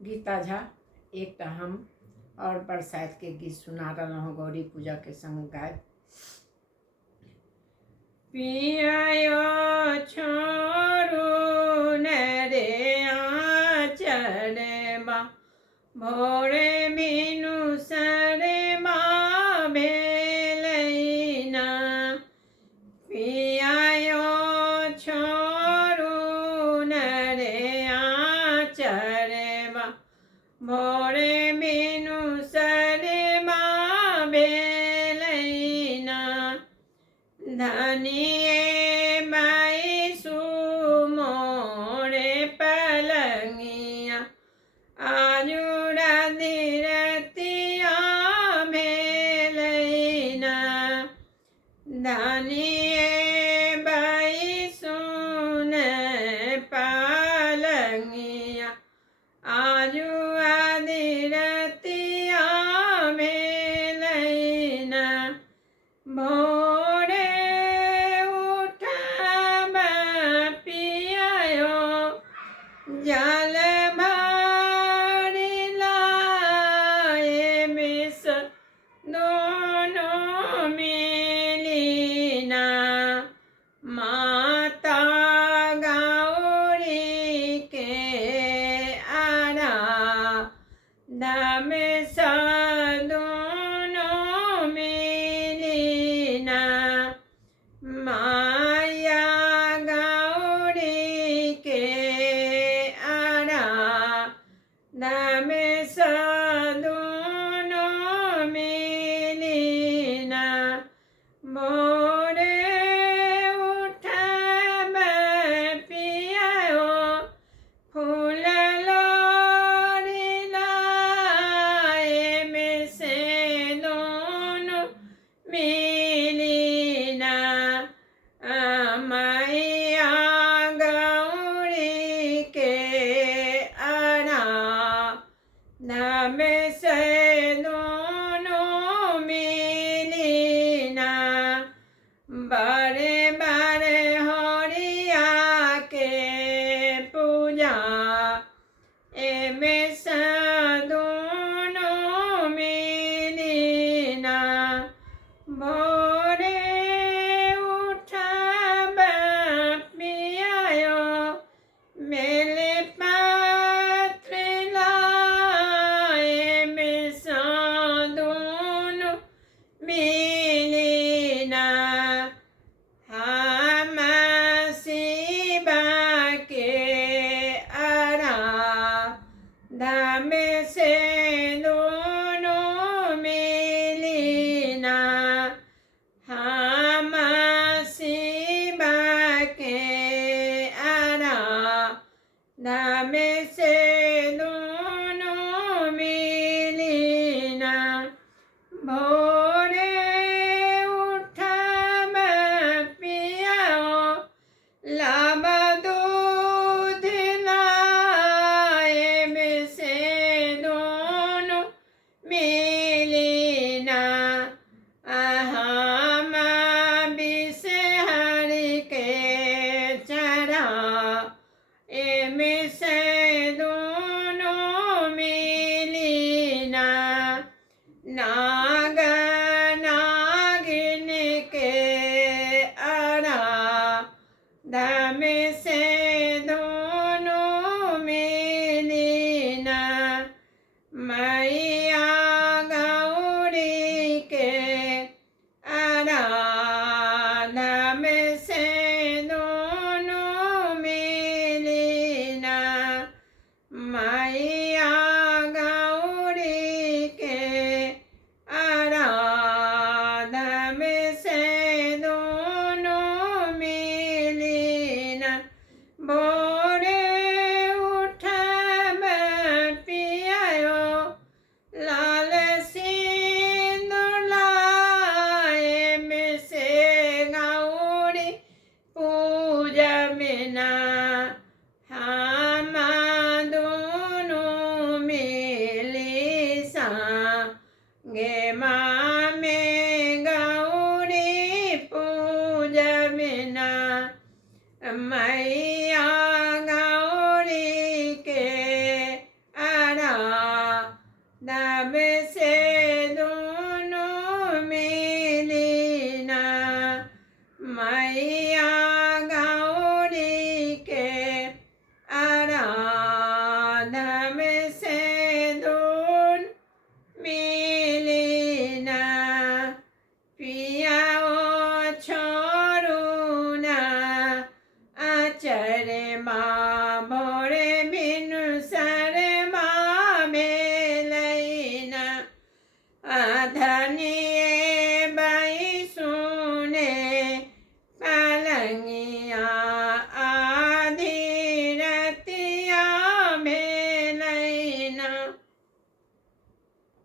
गीता झा एक हम और बरसात के गीत सुना रहा हूँ गौरी पूजा के संग गाय। पियायो छोरू न रे आचरबा भोरे बिनु सरबा भेलैना। पियायो छोरू न रे आचरबा भोरे बिनु सरबा भेलैना। धनिये बाई सुमोरे पलंगिया आजू राधि रतिया भेलैना। धनिये बाई सुन पलंगिया आजू आदि रतिया भेलैना। भोरे उठब पियायो जल भरि लाए विष दोनों मिलिना। माता गौरी के आराधन दोनों मिलिना। माया गौरी के आराधन दोनों मिलिना। भोरे उठब पियायो फूल लोरी लाए से दोनों मिलिना। मैया गौरी के आराधन से दोनों मिलिना। बड़े बड़े होरिया के पूजा एमे से दोनों मिलिना। भोरे उठब पियायो बेले पत्र लाए से दोनों मिलिना। हम शिव के आराधन से दोनों मिलिना। हम शिव के आराधन से दोनों मिलिना। भोरे उठब पियाओ लब दूध लाए से दोनों मिलिना। हम विष हरि के चढ़ा एमे से दोनों मिलिना। नाग नागिन के आराधन से दोनों मिलिना। मैया गौरी के आराधन से दोनों मिलिना। माई